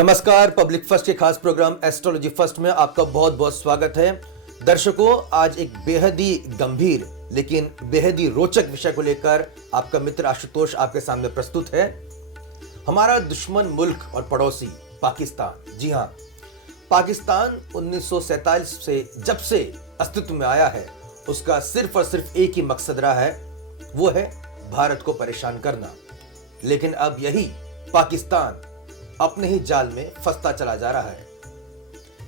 नमस्कार। Public first के खास प्रोग्राम एस्ट्रोलॉजी फर्स्ट में आपका बहुत बहुत स्वागत है। दर्शकों, आज एक बेहद ही गंभीर लेकिन बेहद ही रोचक विषय को लेकर आपका मित्र आशुतोष आपके सामने प्रस्तुत है। हमारा दुश्मन मुल्क और पड़ोसी पाकिस्तान, जी हाँ, पाकिस्तान 1947 से जब से अस्तित्व में आया है, उसका सिर्फ और सिर्फ एक ही मकसद रहा है, वो है भारत को परेशान करना। लेकिन अब यही पाकिस्तान अपने ही जाल में फंसता चला जा रहा है।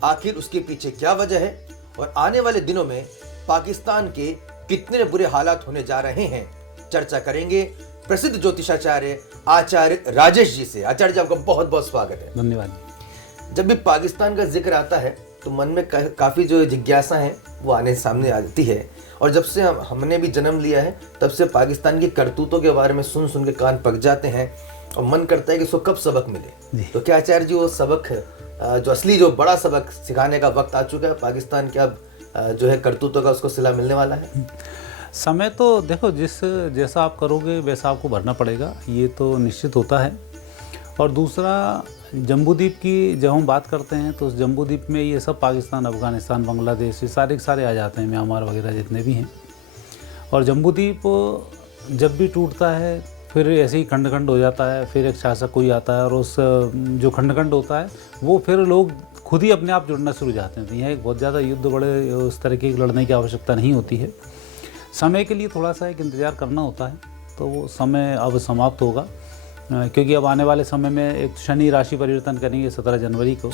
आखिर उसके पीछे क्या वजह है और आने वाले दिनों में पाकिस्तान के कितने बुरे हालात होने जा रहे हैं, चर्चा करेंगे प्रसिद्ध ज्योतिषाचार्य आचार्य राजेश जी से। आचार्य जी, आपका बहुत बहुत स्वागत है। धन्यवाद। जब भी पाकिस्तान का जिक्र आता है तो मन में काफ़ी जो जिज्ञासा है वो आने सामने आती है। और जब से हमने भी जन्म लिया है तब से पाकिस्तान की करतूतों के बारे में सुन सुन के कान पक जाते हैं और मन करता है कि इसको कब सबक मिले। तो क्या आचार्य जी, वो सबक जो असली जो बड़ा सबक सिखाने का वक्त आ चुका है? पाकिस्तान के अब जो है करतूतों का उसको सिला मिलने वाला है? समय तो देखो, जैसा आप करोगे वैसा आपको भरना पड़ेगा, ये तो निश्चित होता है। और दूसरा, जम्बूद्वीप की जब हम बात करते हैं तो उस जम्बूद्वीप में ये सब पाकिस्तान, अफ़गानिस्तान, बांग्लादेश, ये सारे आ जाते हैं, म्यांमार वगैरह जितने भी हैं। और जम्बूद्वीप जब भी टूटता है फिर ऐसे ही खंड खंड हो जाता है, फिर एक शासक कोई आता है और उस जो खंड खंड होता है वो फिर लोग खुद ही अपने आप जुड़ना शुरू हो जाते हैं। तो यहाँ एक बहुत ज़्यादा युद्ध बड़े उस तरीके के लड़ने की आवश्यकता नहीं होती है। समय के लिए थोड़ा सा एक इंतज़ार करना होता है, तो वो समय अब समाप्त होगा, क्योंकि अब आने वाले समय में एक शनि राशि परिवर्तन करेंगे 17 जनवरी को।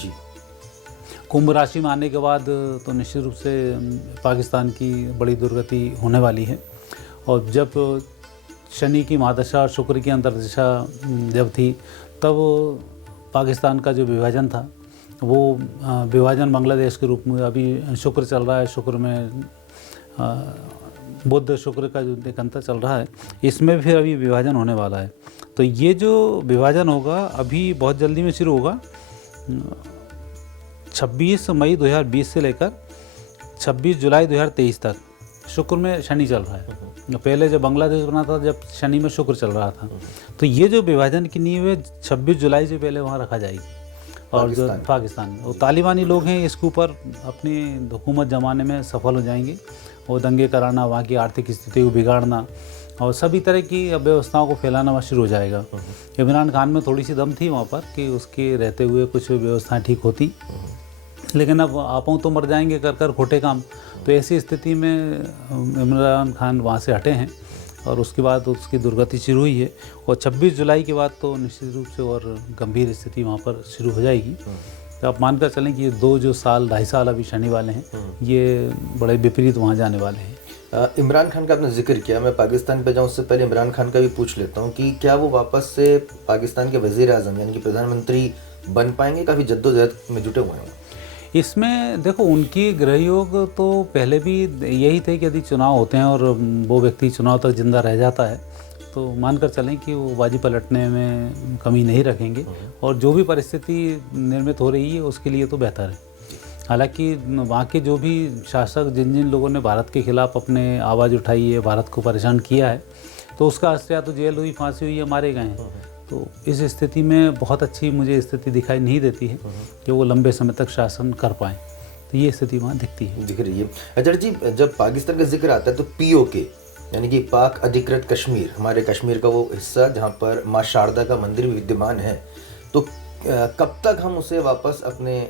कुंभ राशि में आने के बाद तो निश्चित रूप से पाकिस्तान की बड़ी दुर्गति होने वाली है। और जब शनि की महादशा और शुक्र की अंतर्दशा जब थी, तब पाकिस्तान का जो विभाजन था वो विभाजन बांग्लादेश के रूप में, अभी शुक्र चल रहा है, शुक्र में बुध शुक्र का जो एक अंतर चल रहा है, इसमें फिर अभी विभाजन होने वाला है। तो ये जो विभाजन होगा अभी बहुत जल्दी में शुरू होगा। 26 मई 2020 से लेकर 26 जुलाई 2023 तक शुक्र में शनि चल रहा है। पहले जब बांग्लादेश बना था, जब शनि में शुक्र चल रहा था, तो ये जो विभाजन की नींव है 26 जुलाई से पहले वहाँ रखा जाएगी। और जो पाकिस्तान में वो तालिबानी लोग हैं, इसके ऊपर अपनी हुकूमत जमाने में सफल हो जाएंगे। वो दंगे कराना, वहाँ की आर्थिक स्थिति को बिगाड़ना और सभी तरह की व्यवस्थाओं को फैलाना वहाँ शुरू हो जाएगा। इमरान खान में थोड़ी सी दम थी वहाँ पर कि उसके रहते हुए कुछ व्यवस्थाएँ ठीक होती, लेकिन अब आपों तो मर जाएंगे कर कर खोटे काम। तो ऐसी स्थिति में इमरान खान वहाँ से हटे हैं और उसके बाद उसकी दुर्गति शुरू हुई है। और 26 जुलाई के बाद तो निश्चित रूप से और गंभीर स्थिति वहाँ पर शुरू हो जाएगी। तो आप मानकर चलें कि ये 2 साल अभी शनि वाले हैं, ये बड़े विपरीत वहाँ जाने वाले हैं। इमरान खान का आपने जिक्र किया, मैं पाकिस्तान पे जाऊँ उससे पहले इमरान खान का भी पूछ लेता हूँ कि क्या वो वापस से पाकिस्तान के वज़ीर आज़म यानी कि प्रधानमंत्री बन पाएंगे? काफ़ी जद्दोजहद में जुटे हुए हैं। इसमें देखो, उनकी ग्रहयोग तो पहले भी यही थे कि यदि चुनाव होते हैं और वो व्यक्ति चुनाव तक जिंदा रह जाता है तो मानकर चलें कि वो बाजी पलटने में कमी नहीं रखेंगे। और जो भी परिस्थिति निर्मित हो रही है उसके लिए तो बेहतर है। हालांकि वहाँ के जो भी शासक, जिन जिन लोगों ने भारत के खिलाफ अपने आवाज़ उठाई है, भारत को परेशान किया है, तो उसका असर या तो जेल हुई, फांसी हुई या मारे गए हैं। तो इस स्थिति में बहुत अच्छी मुझे स्थिति दिखाई नहीं देती है कि वो लंबे समय तक शासन कर पाएँ। तो ये स्थिति वहाँ दिख रही है। आचार्य जी, जब पाकिस्तान का जिक्र आता है तो POK यानी कि पाक अधिकृत कश्मीर, हमारे कश्मीर का वो हिस्सा जहाँ पर माँ शारदा का मंदिर भी विद्यमान है, तो कब तक हम उसे वापस अपने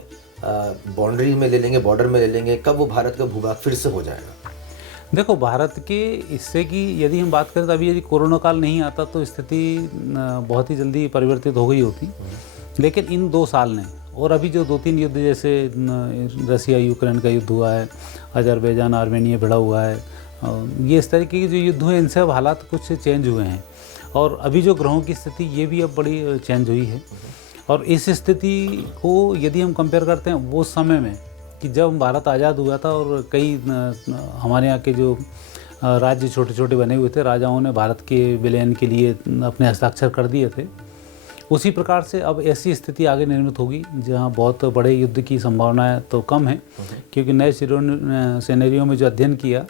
बाउंड्री में ले लेंगे, बॉर्डर में ले लेंगे? कब वो भारत का भूभाग फिर से हो जाएगा? देखो, भारत के इससे कि यदि हम बात करें तो अभी यदि कोरोना काल नहीं आता तो स्थिति बहुत ही जल्दी परिवर्तित हो गई होती। लेकिन इन 2 साल ने, और अभी जो 2-3 युद्ध, जैसे रसिया यूक्रेन का युद्ध हुआ है, अजरबैजान आर्मेनिया भिड़ा हुआ है, ये इस तरीके के जो युद्ध हुए इनसे अब हालात कुछ चेंज हुए हैं। और अभी जो ग्रहों की स्थिति ये भी अब बड़ी चेंज हुई है। और इस स्थिति को यदि हम कंपेयर करते हैं वो समय में कि जब भारत आज़ाद हुआ था और कई हमारे यहाँ के जो राज्य छोटे छोटे बने हुए थे, राजाओं ने भारत के विलयन के लिए अपने हस्ताक्षर कर दिए थे, उसी प्रकार से अब ऐसी स्थिति आगे निर्मित होगी जहाँ बहुत बड़े युद्ध की संभावनाएं तो कम है, क्योंकि नए सिनेरियो में जो अध्ययन किया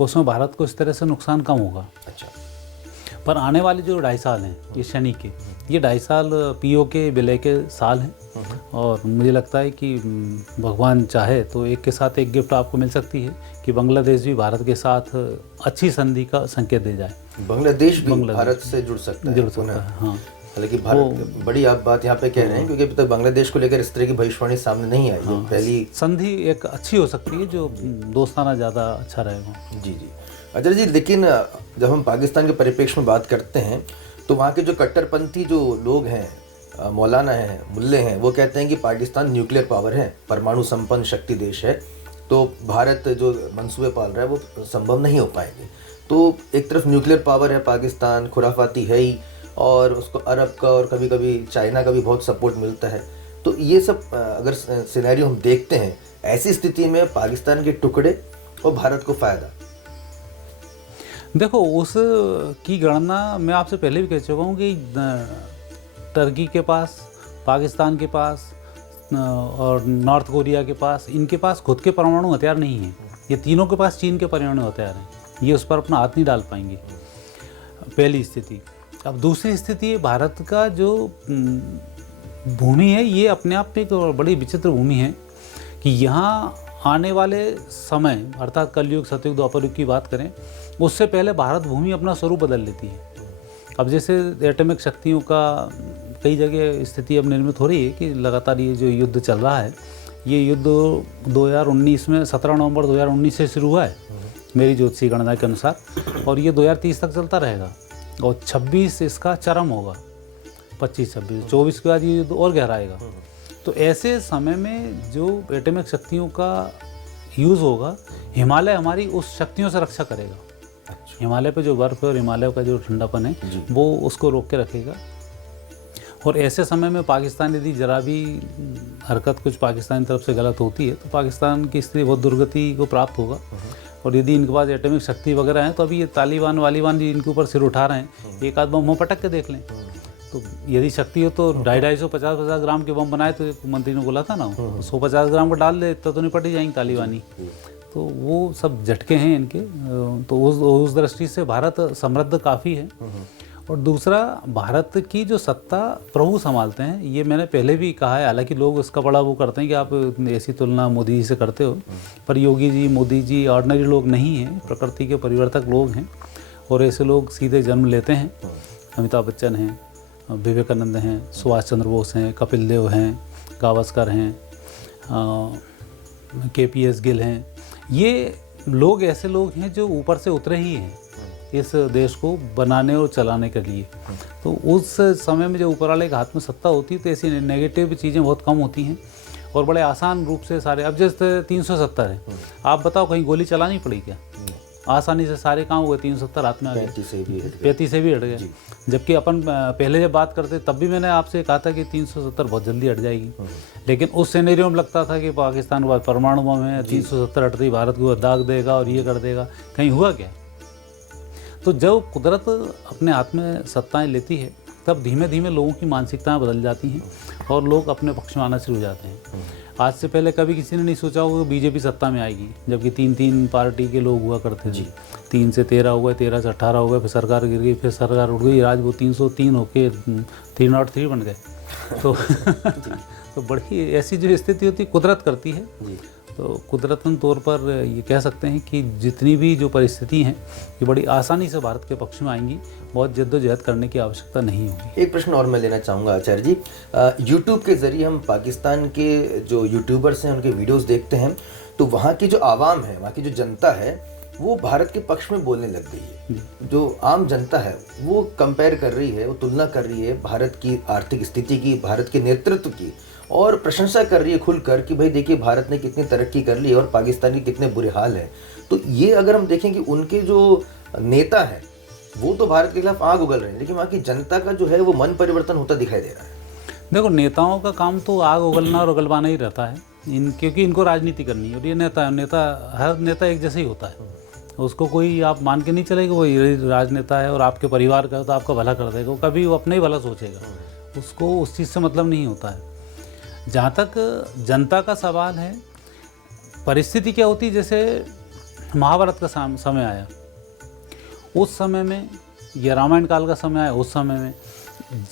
उसमें भारत को इस तरह से नुकसान कम होगा। अच्छा। पर आने वाले जो 2.5 साल हैं ये शनि के, ये 2.5 साल पीओके विलय के साल हैं और मुझे लगता है कि भगवान चाहे तो एक के साथ एक गिफ्ट आपको मिल सकती है कि बांग्लादेश भी भारत के साथ अच्छी संधि का संकेत दे जाए। बांग्लादेश भी भारत से जुड़ सकता है, हाँ। हालांकि भारत बड़ी आप बात यहाँ पे कह रहे हैं क्योंकि अभी तक बांग्लादेश को लेकर इस तरह की भविष्यवाणी सामने नहीं आई है। पहली संधि एक अच्छी हो सकती है जो दोस्ताना ज़्यादा अच्छा रहेगा। जी जी अजय जी, लेकिन जब हम पाकिस्तान के परिप्रेक्ष्य में बात करते हैं तो वहाँ के जो कट्टरपंथी जो लोग हैं, मौलाना हैं, मुल्ले हैं, वो कहते हैं कि पाकिस्तान न्यूक्लियर पावर है, परमाणु संपन्न शक्ति देश है, तो भारत जो मंसूबे पाल रहा है वो संभव नहीं हो पाएंगे। तो एक तरफ न्यूक्लियर पावर है पाकिस्तान, खुराफाती है ही, और उसको अरब का और कभी कभी चाइना का भी बहुत सपोर्ट मिलता है। तो ये सब अगर सिनेरियो हम देखते हैं, ऐसी स्थिति में पाकिस्तान के टुकड़े और भारत को फ़ायदा। देखो, उस की गणना मैं आपसे पहले भी कह चुका हूँ कि टर्की के पास, पाकिस्तान के पास और नॉर्थ कोरिया के पास, इनके पास खुद के परमाणु हथियार नहीं हैं। ये तीनों के पास चीन के परमाणु हथियार हैं, ये उस पर अपना हाथ नहीं डाल पाएंगे, पहली स्थिति। अब दूसरी स्थिति है भारत का जो भूमि है, ये अपने आप में एक बड़ी विचित्र भूमि है कि यहाँ आने वाले समय अर्थात कलयुग, सतयुग, द्वापर युग की बात करें, उससे पहले भारत भूमि अपना स्वरूप बदल लेती है। अब जैसे एटॉमिक शक्तियों का कई जगह स्थिति अब निर्मित हो रही है कि लगातार ये जो युद्ध चल रहा है, ये युद्ध 2019 में 17 नवंबर 2019 से शुरू हुआ है मेरी ज्योतिषी गणना के अनुसार, और ये 2030 तक चलता रहेगा और 26 इसका चरम होगा, 25-26, 24 के बाद ये युद्ध और गहराएगा। तो ऐसे समय में जो एटॉमिक शक्तियों का यूज़ होगा, हिमालय हमारी उस शक्तियों से रक्षा करेगा। हिमालय पे जो बर्फ़ है और हिमालय का जो ठंडापन है वो उसको रोक के रखेगा। और ऐसे समय में पाकिस्तान यदि जरा भी हरकत कुछ पाकिस्तान की तरफ से गलत होती है तो पाकिस्तान की स्थिति बहुत दुर्गति को प्राप्त होगा। और यदि इनके पास एटॉमिक शक्ति वगैरह है तो अभी ये तालिबान वालिबान जी इनके ऊपर सिर उठा रहे हैं, एक आध बम पटक के देख लें। तो यदि शक्ति हो तो 250-250 ग्राम के बम बनाए, तो मंत्री ने बोला था ना, 150 ग्राम को डाल दे तो निपट ही जाएंगे तालिबानी। तो वो सब झटके हैं इनके। तो उस दृष्टि से भारत समृद्ध काफ़ी है। और दूसरा, भारत की जो सत्ता प्रभु संभालते हैं, ये मैंने पहले भी कहा है, हालांकि लोग इसका बड़ा वो करते हैं कि आप ऐसी तुलना मोदी जी से करते हो, पर योगी जी, मोदी जी ऑर्डिनरी लोग नहीं हैं, प्रकृति के परिवर्तक लोग हैं। और ऐसे लोग सीधे जन्म लेते हैं। अमिताभ बच्चन हैं, विवेकानंद हैं, सुभाष चंद्र बोस हैं, कपिल देव हैं, गावस्कर हैं, KPS गिल हैं। ये लोग ऐसे लोग हैं जो ऊपर से उतरे ही हैं इस देश को बनाने और चलाने के लिए। तो उस समय में जो ऊपर वाले के हाथ में सत्ता होती है तो ऐसी नेगेटिव चीज़ें बहुत कम होती हैं और बड़े आसान रूप से सारे। अब जैसे 370 है, आप बताओ कहीं गोली चलानी पड़ी क्या? आसानी से सारे काम हुए, 370 हाथ में आ गए, 35 से भी हट गए। जबकि अपन पहले जब बात करते तब भी मैंने आपसे कहा था कि 370 बहुत जल्दी हट जाएगी, लेकिन उस सिनेरियो में लगता था कि पाकिस्तान के पास परमाणु बम है, 370 हटते ही भारत को दाग देगा और ये कर देगा। कहीं हुआ क्या? तो जब कुदरत अपने हाथ में सत्ताएं लेती है तब धीमे धीमे लोगों की मानसिकताएं बदल जाती हैं और लोग अपने पक्ष में आना शुरू हो जाते हैं। आज से पहले कभी किसी ने नहीं सोचा होगा कि बीजेपी सत्ता में आएगी, जबकि 3-3 पार्टी के लोग हुआ करते थे। 3 से 13 हो गए, 13 से 18 हो गए, फिर सरकार गिर गई, फिर सरकार उठ गई, आज वो 303 होके 303 बन गए। तो बड़ी ऐसी जो स्थिति होती कुदरत करती है। तो कुदरतन तौर पर ये कह सकते हैं कि जितनी भी जो परिस्थिति हैं ये बड़ी आसानी से भारत के पक्ष में आएंगी, बहुत जद्दोजहद करने की आवश्यकता नहीं होगी। एक प्रश्न और मैं लेना चाहूँगा आचार्य जी। यूट्यूब के ज़रिए हम पाकिस्तान के जो यूट्यूबर्स हैं उनके वीडियोस देखते हैं तो वहाँ की जो आवाम है, वहाँ की जो जनता है, वो भारत के पक्ष में बोलने लग गई है। जो आम जनता है वो कंपेयर कर रही है, वो तुलना कर रही है भारत की आर्थिक स्थिति की, भारत के नेतृत्व की, और प्रशंसा कर रही है खुलकर कि भाई देखिए भारत ने कितनी तरक्की कर ली और पाकिस्तान की कितने बुरे हाल है। तो ये अगर हम देखें कि उनके जो नेता है वो तो भारत के खिलाफ आग उगल रहे हैं, लेकिन वहाँ की जनता का जो है वो मन परिवर्तन होता दिखाई दे रहा है। देखो, नेताओं का काम तो आग उगलना और उगलवाना ही रहता है, क्योंकि इनको राजनीति करनी है। और ये नेता हर नेता एक जैसे ही होता है, उसको कोई आप मान के नहीं चलेगा वो राजनेता है और आपके परिवार का तो आपका भला कर देगा, कभी वो अपना ही भला सोचेगा, उसको उस चीज़ से मतलब नहीं होता है। जहाँ तक जनता का सवाल है, परिस्थिति क्या होती, जैसे महाभारत का समय आया, उस समय में, या रामायण काल का समय आया, उस समय में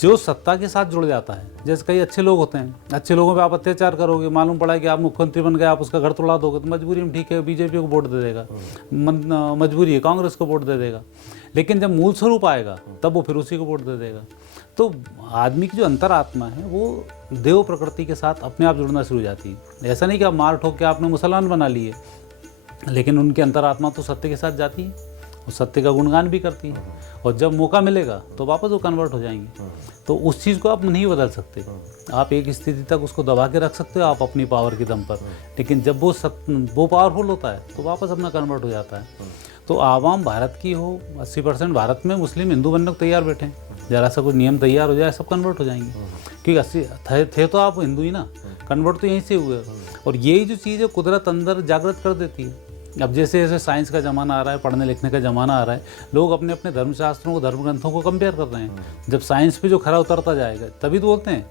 जो सत्ता के साथ जुड़ जाता है, जैसे कई अच्छे लोग होते हैं, अच्छे लोगों पे आप अत्याचार करोगे, मालूम पड़ा कि आप मुख्यमंत्री बन गए, आप उसका घर तोड़ा दोगे, तो मजबूरी में ठीक है बीजेपी को वोट दे देगा, मजबूरी है कांग्रेस को वोट दे देगा। लेकिन जब मूल स्वरूप आएगा तब वो फिर उसी को वोट दे देगा। तो आदमी की जो अंतरात्मा है वो देव प्रकृति के साथ अपने आप जुड़ना शुरू हो जाती है। ऐसा नहीं कि आप मार ठोक के आपने मुसलमान बना लिए, लेकिन उनकी अंतरात्मा तो सत्य के साथ जाती है, वो सत्य का गुणगान भी करती है, और जब मौका मिलेगा तो वापस वो कन्वर्ट हो जाएंगे। तो उस चीज़ को आप नहीं बदल सकते, आप एक स्थिति तक उसको दबा के रख सकते हो आप अपनी पावर के दम पर, लेकिन जब वो पावरफुल होता है तो वापस अपना कन्वर्ट हो जाता है। तो आवाम भारत की हो 80% भारत में मुस्लिम हिंदू बनने को तैयार बैठे हैं, जरा सा कुछ नियम तैयार हो जाए सब कन्वर्ट हो जाएंगे, क्योंकि 80 थे तो आप हिंदू ही ना, कन्वर्ट तो यहीं से हुए। और यही जो चीज़ है कुदरत अंदर जागृत कर देती है। अब जैसे जैसे साइंस का ज़माना आ रहा है, पढ़ने लिखने का ज़माना आ रहा है, लोग अपने अपने धर्मशास्त्रों को, धर्म ग्रंथों को कंपेयर कर रहे हैं। जब साइंस पे जो खरा उतरता जाएगा तभी तो बोलते हैं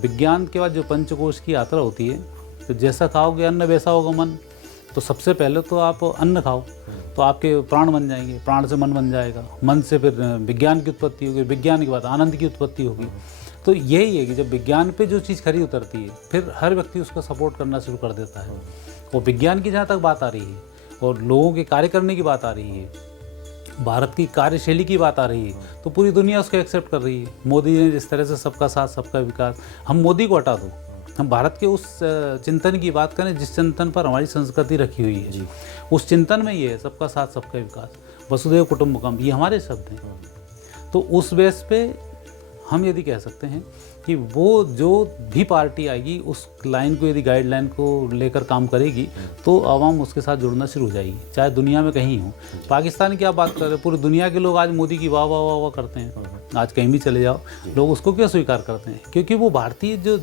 विज्ञान के बाद जो पंचकोश की यात्रा होती है, तो जैसा खाओगे अन्न वैसा होगा मन। तो सबसे पहले तो आप अन्न खाओ तो आपके प्राण बन जाएंगे, प्राण से मन बन जाएगा, मन से फिर विज्ञान की उत्पत्ति होगी, विज्ञान के बाद आनंद की उत्पत्ति होगी। तो यही है कि जब विज्ञान पे जो चीज़ खरी उतरती है फिर हर व्यक्ति उसका सपोर्ट करना शुरू कर देता है। वो विज्ञान की जहाँ तक बात आ रही है और लोगों के कार्य करने की बात आ रही है, भारत की कार्यशैली की बात आ रही है, तो पूरी दुनिया उसको एक्सेप्ट कर रही है। मोदी ने जिस तरह से सबका साथ सबका विकास, हम मोदी को हटा दो, हम भारत के उस चिंतन की बात करें जिस चिंतन पर हमारी संस्कृति रखी हुई है, उस चिंतन में ये है सबका साथ सबका विकास, वसुधैव कुटुंबकम, ये हमारे शब्द हैं। तो उस बेस पे हम यदि कह सकते हैं कि वो जो भी पार्टी आएगी उस लाइन को, यदि गाइडलाइन को लेकर काम करेगी तो आवाम उसके साथ जुड़ना शुरू हो जाएगी, चाहे दुनिया में कहीं हो। पाकिस्तान की आप बात कर रहे हैं, पूरी दुनिया के लोग आज मोदी की वाह वाह वाह वाह करते हैं, आज कहीं भी चले जाओ लोग उसको क्यों स्वीकार करते हैं? क्योंकि वो भारतीय जो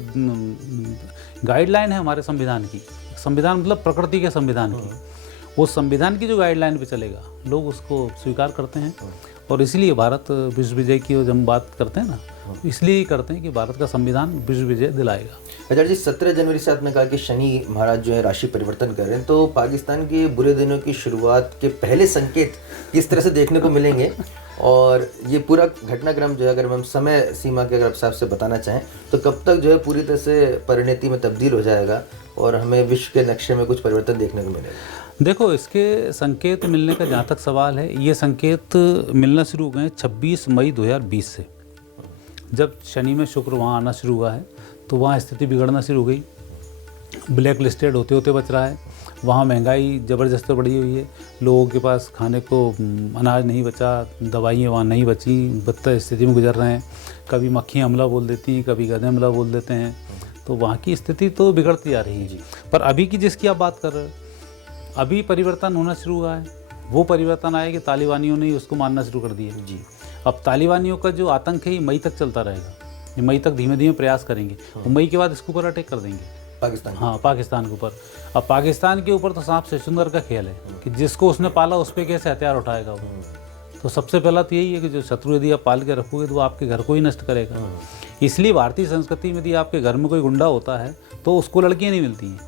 गाइडलाइन है हमारे संविधान की, संविधान मतलब प्रकृति के संविधान की, वो संविधान की जो गाइडलाइन पे चलेगा लोग उसको स्वीकार करते हैं। और इसलिए भारत विश्व विजय की जब हम बात करते हैं ना, इसलिए करते हैं कि भारत का संविधान विश्व विजय दिलाएगा। आचार्य जी, 17 जनवरी से आपने कहा कि शनि महाराज जो है राशि परिवर्तन कर रहे हैं, तो पाकिस्तान के बुरे दिनों की शुरुआत के पहले संकेत किस तरह से देखने को मिलेंगे? और ये पूरा घटनाक्रम जो है अगर हम समय सीमा के अगर आप से बताना चाहें तो कब तक जो है पूरी तरह से परिणति में तब्दील हो जाएगा और हमें विश्व के नक्शे में कुछ परिवर्तन देखने को मिलेगा? देखो, इसके संकेत मिलने का जहाँ तक सवाल है, ये संकेत मिलना शुरू हो गए 26 मई 2020 से। जब शनि में शुक्र वहाँ आना शुरू हुआ है तो वहाँ स्थिति बिगड़ना शुरू हो गई, ब्लैक लिस्टेड होते होते बच रहा है, वहाँ महंगाई ज़बरदस्त बढ़ी हुई है, लोगों के पास खाने को अनाज नहीं बचा, दवाइयाँ वहाँ नहीं बची, बदतर स्थिति में गुजर रहे हैं, कभी मक्खियाँ हमला बोल देती हैं, कभी गधे हमला बोल देते हैं, तो वहाँ की स्थिति तो बिगड़ती जा रही है। पर अभी की जिसकी आप बात कर रहे हो, अभी परिवर्तन होना शुरू हुआ है। वो परिवर्तन आया कि तालिबानियों ने उसको मानना शुरू कर दिया जी। अब तालिबानियों का जो आतंक है ये मई तक चलता रहेगा, ये मई तक धीमे धीमे प्रयास करेंगे, और मई के बाद इसके ऊपर अटैक कर देंगे पाकिस्तान। हाँ, पाकिस्तान के ऊपर। अब पाकिस्तान के ऊपर तो सांप से सुंदर का खेल है कि जिसको उसने पाला उस पर कैसे हथियार उठाएगा वो। तो सबसे पहला तो यही है कि जो शत्रु यदि आप पाल के रखोगे तो वो आपके घर को ही नष्ट करेगा। इसलिए भारतीय संस्कृति में यदि आपके घर में कोई गुंडा होता है तो उसको लड़कियाँ नहीं मिलती हैं,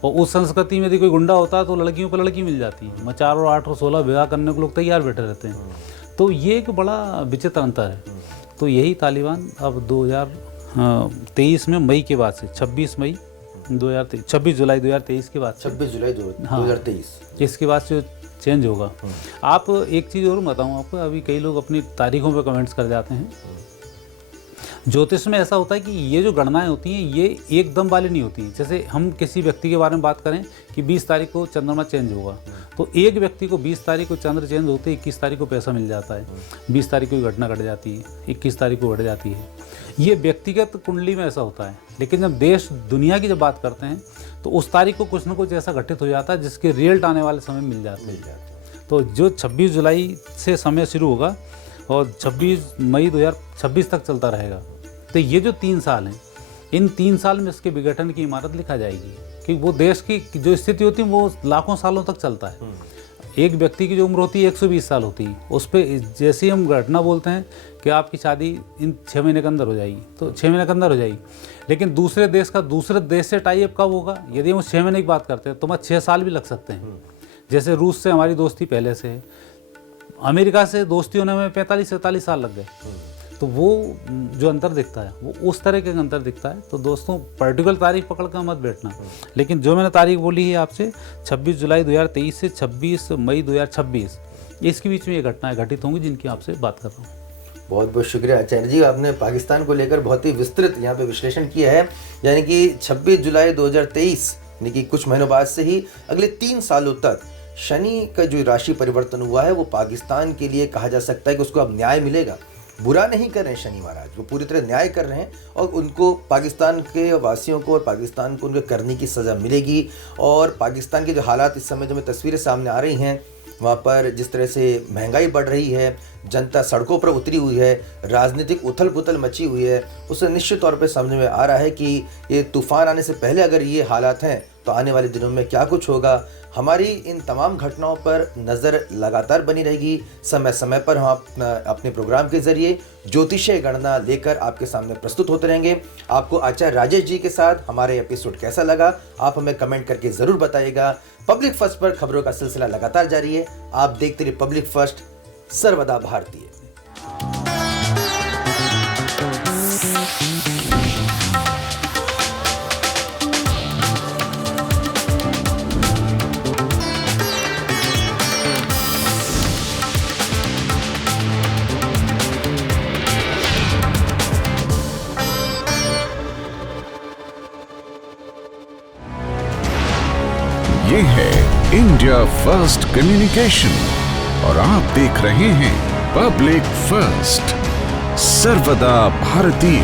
और उस संस्कृति में यदि कोई गुंडा होता है तो लड़कियों पर लड़की मिल जाती है। 4 और 8 और 16 विवाह करने को लोग तैयार बैठे रहते हैं। तो ये एक बड़ा विचित्र अंतर है। तो यही तालिबान अब 2023 में मई के बाद से 26 जुलाई 2023 के बाद 26 जुलाई 2023 इसके बाद से चेंज होगा। आप एक चीज़ और बताऊँ आपको, अभी कई लोग अपनी तारीखों पे कमेंट्स कर जाते हैं। ज्योतिष में ऐसा होता है कि ये जो गणनाएं होती हैं ये एकदम वाली नहीं होती। जैसे हम किसी व्यक्ति के बारे में बात करें कि 20 तारीख को चंद्रमा चेंज होगा, तो एक व्यक्ति को 20 तारीख को चंद्र चेंज होते 21 तारीख को पैसा मिल जाता है, 20 तारीख को घटना घट जाती है, 21 तारीख को घट जाती है। ये व्यक्तिगत कुंडली में ऐसा होता है। लेकिन जब देश दुनिया की जब बात करते हैं तो उस तारीख को कुछ ना कुछ ऐसा घटित हो जाता है जिसके रिजल्ट आने वाले समय मिल जाते हैं। तो जो 26 जुलाई से समय शुरू होगा और 26 मई 2026 तक चलता रहेगा, तो ये जो 3 साल हैं, इन 3 साल में इसके विघटन की इमारत लिखा जाएगी कि वो देश की जो स्थिति होती है वो लाखों सालों तक चलता है। एक व्यक्ति की जो उम्र होती है 120 साल होती है, उस पर जैसे ही हम घटना बोलते हैं कि आपकी शादी इन 6 महीने के अंदर हो जाएगी, तो 6 महीने के अंदर हो जाएगी। लेकिन दूसरे देश से टाई अप कब होगा? यदि हम 6 महीने की बात करते हैं तो 6 साल भी लग सकते हैं। जैसे रूस से हमारी दोस्ती पहले से है, अमेरिका से दोस्ती होने में 45-47 साल लग गए। तो वो जो अंतर दिखता है वो उस तरह का अंतर दिखता है। तो दोस्तों पर्टिकुलर तारीख पकड़ कर मत बैठना, लेकिन जो मैंने तारीख बोली है आपसे 26 जुलाई 2023 से 26 मई 2026, इसके बीच में ये घटनाएं घटित होंगी जिनकी आपसे बात कर रहा हूँ। बहुत बहुत शुक्रिया आचार्य जी, आपने पाकिस्तान को लेकर बहुत ही विस्तृत यहाँ पे विश्लेषण किया है। यानी कि 26 जुलाई 2023 यानी कि कुछ महीनों बाद से ही अगले 3 सालों तक शनि का जो राशि परिवर्तन हुआ है वो पाकिस्तान के लिए कहा जा सकता है कि उसको अब न्याय मिलेगा। बुरा नहीं कर रहे हैं शनि महाराज, वो पूरी तरह न्याय कर रहे हैं और उनको पाकिस्तान के वासियों को और पाकिस्तान को उनके करने की सज़ा मिलेगी। और पाकिस्तान के जो हालात इस समय जो में तस्वीरें सामने आ रही हैं, वहाँ पर जिस तरह से महंगाई बढ़ रही है, जनता सड़कों पर उतरी हुई है, राजनीतिक उथल पुथल मची हुई है, उससे निश्चित तौर पे समझ में आ रहा है कि ये तूफान आने से पहले अगर ये हालात हैं तो आने वाले दिनों में क्या कुछ होगा। हमारी इन तमाम घटनाओं पर नज़र लगातार बनी रहेगी। समय समय पर हम अपने प्रोग्राम के ज़रिए ज्योतिषीय गणना लेकर आपके सामने प्रस्तुत होते रहेंगे। आपको आचार्य राजेश जी के साथ हमारे एपिसोड कैसा लगा, आप हमें कमेंट करके ज़रूर बताइएगा। पब्लिक फर्स्ट पर खबरों का सिलसिला लगातार जारी है। आप देखते रहिए पब्लिक फर्स्ट, सर्वदा भारतीय। ये है इंडिया फर्स्ट कम्युनिकेशन और आप देख रहे हैं पब्लिक फर्स्ट, सर्वदा भारतीय।